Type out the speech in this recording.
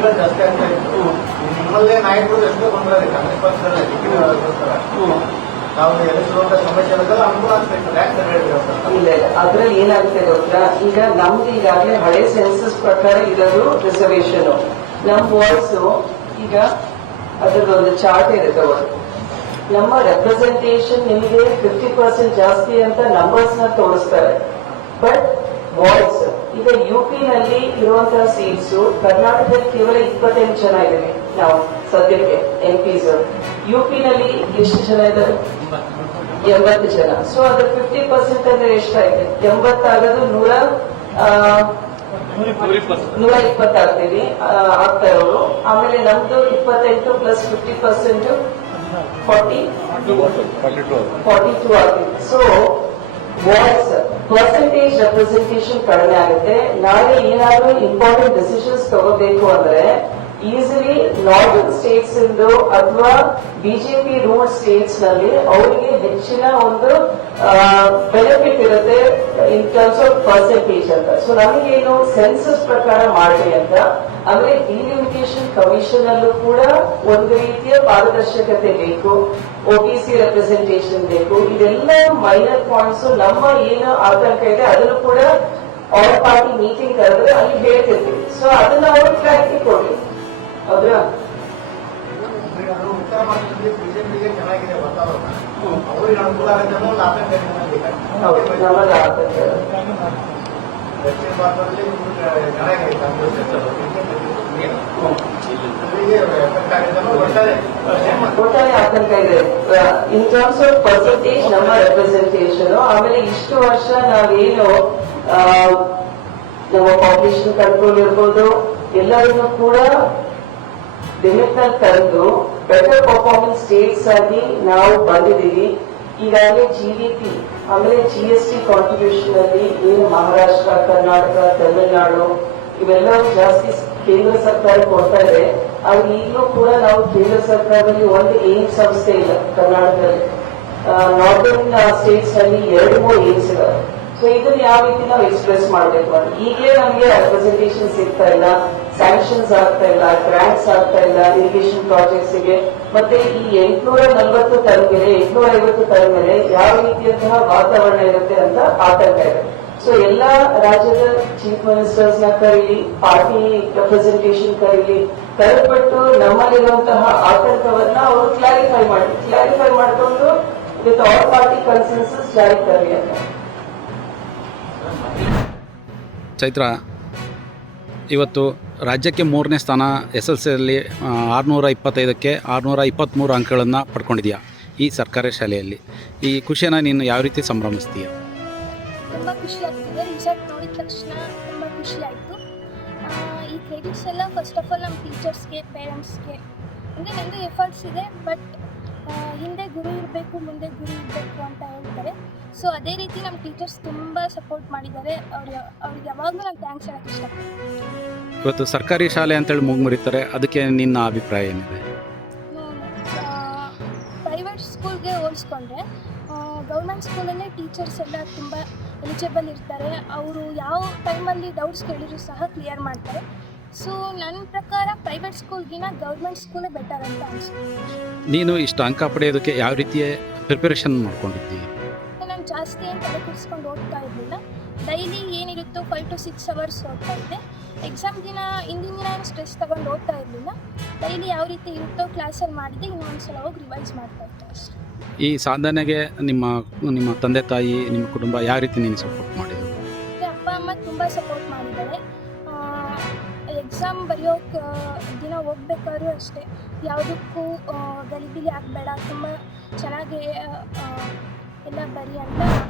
ದೂರುಗಳು ಜಾಸ್ತಿ ಆಗ್ತಾ ಇತ್ತು. ನಿಮ್ಮಲ್ಲೇ ನಾಯಕರು ಎಷ್ಟೋ ಬಂದ್ರೆ ಕಾಂಗ್ರೆಸ್ ಪಕ್ಷದಲ್ಲಿ ನಾವು ಎದುರಿಸುವಂತ ಸಮಸ್ಯೆಗಳಿಗೆಲ್ಲ ಅನುಕೂಲ ಆಗ್ತಾ ಇತ್ತು. ಯಾಕೆ ಹೇಳಿದ್ರು ಇಲ್ಲ ಅದ್ರಲ್ಲಿ ಏನಾಗುತ್ತೆ ಗೊತ್ತಾ, ಈಗ ನಮ್ದು ಈಗಾಗಲೇ ಹಳೆ ಸೆನ್ಸಸ್ ಪ್ರಕಾರ ಇರೋದು ರಿಸರ್ವೇಶನ್. ನಮ್ ವಾರ್ಡ್ಸ್ ಈಗ ಅದರದೊಂದು ಚಾರ್ಟ್ ಇರುತ್ತೆ. ನಮ್ಮ ರೆಪ್ರೆಸೆಂಟೇಷನ್ ನಿಮಗೆ 50% ಜಾಸ್ತಿ ಅಂತ ನಂಬರ್ಸ್ ನ ತೋರಿಸ್ತಾರೆ. ಬಟ್ ವಾರ್ಡ್ಸ್ ಈಗ ಯುಪಿ ನಲ್ಲಿ ಇರುವಂತಹ ಸೀಟ್ಸ್ ಕರ್ನಾಟಕದಲ್ಲಿ ಕೇವಲ 28 ಜನ ಇದ್ದೀವಿ ನಾವು ಸದ್ಯಕ್ಕೆ ಎಂಪಿಸ್. ಯುಪಿ ನಲ್ಲಿ ಎಷ್ಟು ಜನ ಇದ್ದಾರೆ? 80 ಜನ. ಸೊ ಅದ್ರ 50% ಅಂದ್ರೆ ಎಷ್ಟಾಯ್ತು? 80 ಆಗೋದು 120 ಆಗ್ತೀವಿ ಆಗ್ತಾ ಇರೋರು. ಆಮೇಲೆ ನಮ್ದು 28 ಪ್ಲಸ್ 50% 42 ಆಗ್ತೀವಿ. ಸೊ ವಾರ್ಡ್ಸ್ ಪರ್ಸೆಂಟೇಜ್ ರೆಪ್ರೆಸೆಂಟೇಷನ್ ಕಡಿಮೆ ಆಗುತ್ತೆ. ನಾಳೆ ಏನಾದ್ರೂ ಇಂಪಾರ್ಟೆಂಟ್ ಡಿಸಿಷನ್ಸ್ ತಗೋಬೇಕು ಅಂದ್ರೆ ಈಸಿಲಿ ನಾರ್ದರ್ನ್ ಸ್ಟೇಟ್ಸ್ ಇಂದು ಅಥವಾ ಬಿಜೆಪಿ ರೂಲ್ಡ್ ಸ್ಟೇಟ್ಸ್ ನಲ್ಲಿ ಅವರಿಗೆ ಹೆಚ್ಚಿನ ಒಂದು ಬೆನಿಫಿಟ್ ಇರುತ್ತೆ ಇನ್ ಟರ್ಮ್ಸ್ ಆಫ್ ಪರ್ಸೆಂಟೇಜ್ ಅಂತ. ಸೊ ನಮಗೇನು ಸೆನ್ಸಸ್ ಪ್ರಕಾರ ಮಾಡಿ ಅಂತ. ಆಮೇಲೆ ಡಿಲಿಮಿಟೇಷನ್ ಕಮಿಷನ್ ಅಲ್ಲೂ ಕೂಡ ಒಂದು ರೀತಿಯ ಪಾರದರ್ಶಕತೆ ಬೇಕು, ಒಬಿಸಿ ರೆಪ್ರೆಸೆಂಟೇಷನ್ ಬೇಕು. ಇದೆಲ್ಲ ಮೈನರ್ ಪಾಯಿಂಟ್ಸ್. ನಮ್ಮ ಏನು ಆತಂಕ ಇದೆ ಅದನ್ನು ಕೂಡ ಆಲ್ ಪಾರ್ಟಿ ಮೀಟಿಂಗ್ ಕರೆದ್ರೆ ಅಲ್ಲಿ ಹೇಳ್ತಿರ್ತೀವಿ. ಸೊ ಅದನ್ನ ಅವರು ಕ್ಲಾರಿಟಿ ಕೊಡ್ಲಿ. ಹೌದಾ? ಉತ್ತರ ಭಾರತದಲ್ಲಿ ಬಿಜೆಪಿಗೆ ಚೆನ್ನಾಗಿದೆ ವಾತಾವರಣ, ಅವ್ರಿಗೆ ಅನುಕೂಲ ಆಗುತ್ತೆ ಅನ್ನೋ ಒಂದು ಆತಂಕ ಇದೆ. ನಮಗೆ ಆತಂಕ. ದಕ್ಷಿಣ ಭಾರತದಲ್ಲಿ ಚೆನ್ನಾಗಿದೆ ಕಾಂಗ್ರೆಸ್ ಒಟ್ಟಾರೆ ಆತಂಕ ಇದೆ ಇನ್ ಟರ್ಮ್ಸ್ ಆಫ್ ಪರ್ಸೆಂಟೇಜ್ ನಮ್ಮ ರೆಪ್ರೆಸೆಂಟೇಷನ್. ಆಮೇಲೆ ಇಷ್ಟು ವರ್ಷ ನಾವೇನು ನಮ್ಮ ಪಾಪ್ಯುಲೇಷನ್ ಕಂಟ್ರೋಲ್ ಇರ್ಬೋದು ಎಲ್ಲರನ್ನು ಕೂಡ ಲಿಮಿಟ್ ನಲ್ಲಿ ತಂದು ಬೆಟರ್ ಪರ್ಫಾರ್ಮೆನ್ಸ್ ಸ್ಟೇಟ್ಸ್ ಆಗಿ ನಾವು ಬಂದಿದ್ದೀವಿ. ಈಗಾಗಲೇ ಜಿಡಿಪಿ ಆಮೇಲೆ ಜಿಎಸ್ಟಿ ಕಾಂಟ್ರಿಬ್ಯೂಷನ್ ಅಲ್ಲಿ ಏನು ಮಹಾರಾಷ್ಟ್ರ, ಕರ್ನಾಟಕ, ತಮಿಳುನಾಡು ಇವೆಲ್ಲವೂ ಜಾಸ್ತಿ ಕೇಂದ್ರ ಸರ್ಕಾರ ಕೊಡ್ತಾ ಇದೆ. ಆದ್ರೆ ಈಗಲೂ ಕೂಡ ನಾವು ಕೇಂದ್ರ ಸರ್ಕಾರದಲ್ಲಿ ಒಂದು ಏಮ್ಸ್ ಸಂಸ್ಥೆ ಇಲ್ಲ ಕರ್ನಾಟಕದಲ್ಲಿ. ನಾರ್ದರ್ನ್ ಸ್ಟೇಟ್ಸ್ ನಲ್ಲಿ 2-3 ಏಮ್ಸ್ ಇದಾವೆ. ಸೊ ಇದನ್ನ ಯಾವ ರೀತಿ ನಾವು ಎಕ್ಸ್ಪ್ರೆಸ್ ಮಾಡಬೇಕು ಅಂತ ಈಗಲೇ ನಮಗೆ ರೆಪ್ರೆಸೆಂಟೇಷನ್ ಸಿಗ್ತಾ ಇಲ್ಲ, ಸ್ಯಾಂಕ್ಷನ್ಸ್ ಆಗ್ತಾ ಇಲ್ಲ, ಗ್ರಾಂಟ್ಸ್ ಆಗ್ತಾ ಇಲ್ಲ ಇರಿಗೇಷನ್ ಪ್ರಾಜೆಕ್ಟ್ಸ್ ಗೆ. ಮತ್ತೆ ಈ 840 ಟನ್ ಮೇಲೆ 850 ಟನ್ ಮೇಲೆ ಯಾವ ರೀತಿಯಂತಹ ವಾತಾವರಣ ಇರುತ್ತೆ ಅಂತ ಆತಂಕ ಇದೆ. ಸೊ ಎಲ್ಲಾ ರಾಜ್ಯದ ಚೀಫ್ ಮಿನಿಸ್ಟರ್ಸ್ ನ ಕರೀಲಿ, ಪಾರ್ಟಿ ರೆಪ್ರೆಸೆಂಟೇಷನ್ ಕರೆದ್ಬಿಟ್ಟು ನಮ್ಮಲ್ಲಿರುವಂತಹ ಆತಂಕವನ್ನ ಅವರು ಕ್ಲಾರಿಫೈ ಮಾಡಿಕೊಂಡು ವಿತ್ ಆಲ್ ಪಾರ್ಟಿ ಕನ್ಸೆನ್ಸಸ್ ಜಾರಿ ತರಲಿ ಅಂತ. ಚೈತ್ರ, ಇವತ್ತು ರಾಜ್ಯಕ್ಕೆ 3ನೇ ಸ್ಥಾನ SSLCಯಲ್ಲಿ 625ಕ್ಕೆ 623 ಅಂಕಗಳನ್ನು ಪಡ್ಕೊಂಡಿದೆಯಾ ಈ ಸರ್ಕಾರಿ ಶಾಲೆಯಲ್ಲಿ. ಈ ಖುಷಿಯನ್ನು ನೀನು ಯಾವ ರೀತಿ ಸಂಭ್ರಮಿಸ್ತೀಯ? ತುಂಬ ಖುಷಿ ಆಗ್ತಿದೆ. ರಿಸಲ್ಟ್ ನೋಡಿದ ತಕ್ಷಣ ತುಂಬ ಖುಷಿ ಆಯಿತು. ಈ ಕ್ರೆಡಿಟ್ಸ್ ಎಲ್ಲ ಫಸ್ಟ್ ಆಫ್ ಆಲ್ ನಮ್ಮ ಟೀಚರ್ಸ್ಗೆ, ಪೇರೆಂಟ್ಸ್ಗೆ. ಅಂದರೆ ನನ್ನದು ಎಫರ್ಟ್ಸ್ ಇದೆ, ಬಟ್ ಹಿಂದೆ ಗುರು ಇರಬೇಕು, ಮುಂದೆ ಗುರು ಇರಬೇಕು ಅಂತ ಹೇಳ್ತಾರೆ. ಸೊ ಅದೇ ರೀತಿ ನಮ್ಮ ಟೀಚರ್ಸ್ ತುಂಬ ಸಪೋರ್ಟ್ ಮಾಡಿದ್ದಾರೆ. ಅವ್ರಿಗೆ ಯಾವಾಗಲೂ ನಾನು ಥ್ಯಾಂಕ್ಸ್ ಹೇಳೋಕ್ಕೆ ಇಷ್ಟಪಡ್ತೀನಿ. ಇವತ್ತು ಸರ್ಕಾರಿ ಶಾಲೆ ಅಂತೇಳಿ ಮುರಿತಾರೆ, ಅದಕ್ಕೆ ನಿನ್ನ ಅಭಿಪ್ರಾಯ ಏನಿದೆ? ಪ್ರೈವೇಟ್ ಸ್ಕೂಲ್ಗೆ ಹೋಲಿಸ್ಕೊಂಡ್ರೆ ಗೌರ್ಮೆಂಟ್ ಸ್ಕೂಲಲ್ಲೇ ಟೀಚರ್ಸ್ ಎಲ್ಲ ತುಂಬ ಎಲಿಜಿಬಲ್ ಇರ್ತಾರೆ. ಅವರು ಯಾವ ಟೈಮಲ್ಲಿ ಡೌಟ್ಸ್ ಕೇಳಿದ್ರು ಸಹ ಕ್ಲಿಯರ್ ಮಾಡ್ತಾರೆ. ಸೊ ನನ್ನ ಪ್ರಕಾರ ಪ್ರೈವೇಟ್ ಸ್ಕೂಲ್ಗಿನ ಗೌರ್ಮೆಂಟ್ ಸ್ಕೂಲೇ ಬೆಟರ್ ಅಂತ ಅನಿಸುತ್ತೆ. ನೀನು ಇಷ್ಟು ಅಂಕ ಪಡೆಯೋದಕ್ಕೆ ಯಾವ ರೀತಿಯ ಪ್ರಿಪರೇಷನ್ ಮಾಡ್ಕೊಂಡಿದ್ದೀವಿ? ನಾನು ಜಾಸ್ತಿ ಏನು ತಲೆ ಕೆಡಿಸ್ಕೊಂಡು ಓದ್ತಾ ಇರಲಿಲ್ಲ. ಡೈಲಿ ಏನಿರುತ್ತೋ 5 to 6 hours ಓದ್ತಾ ಇದ್ದೆ. ಎಕ್ಸಾಮ್ ಹಿಂದಿನ ದಿನ ಏನು ಸ್ಟ್ರೆಸ್ ತಗೊಂಡು ಓದ್ತಾ ಇರಲಿಲ್ಲ. ಡೈಲಿ ಯಾವ ರೀತಿ ಇರುತ್ತೋ ಕ್ಲಾಸಲ್ಲಿ ಮಾಡಿದೆ, ಇನ್ನೊಂದ್ಸಲ ಹೋಗಿ ರಿವೈಸ್ ಮಾಡ್ತಾ ಇದ್ದೆ ಅಷ್ಟೇ. ಈ ಸಾಧನೆಗೆ ನಿಮ್ಮ ತಂದೆ ತಾಯಿ, ನಿಮ್ಮ ಕುಟುಂಬ ಯಾವ ರೀತಿ ನೀನು ಸಪೋರ್ಟ್ ಮಾಡಿದ್ರು? ಅಪ್ಪ ಅಮ್ಮ ತುಂಬ ಸಪೋರ್ಟ್ ಮಾಡಿದ್ದಾರೆ. ಎಕ್ಸಾಮ್ ಬರೆಯೋಕೆ ದಿನ ಹೋಗ್ಬೇಕಾದ್ರೂ ಅಷ್ಟೇ, ಯಾವುದಕ್ಕೂ ಗಲಿಬಿಲಿ ಆಗಬೇಡ, ತುಂಬ ಚೆನ್ನಾಗಿ ಎಲ್ಲ ಬರಿ ಅಂತ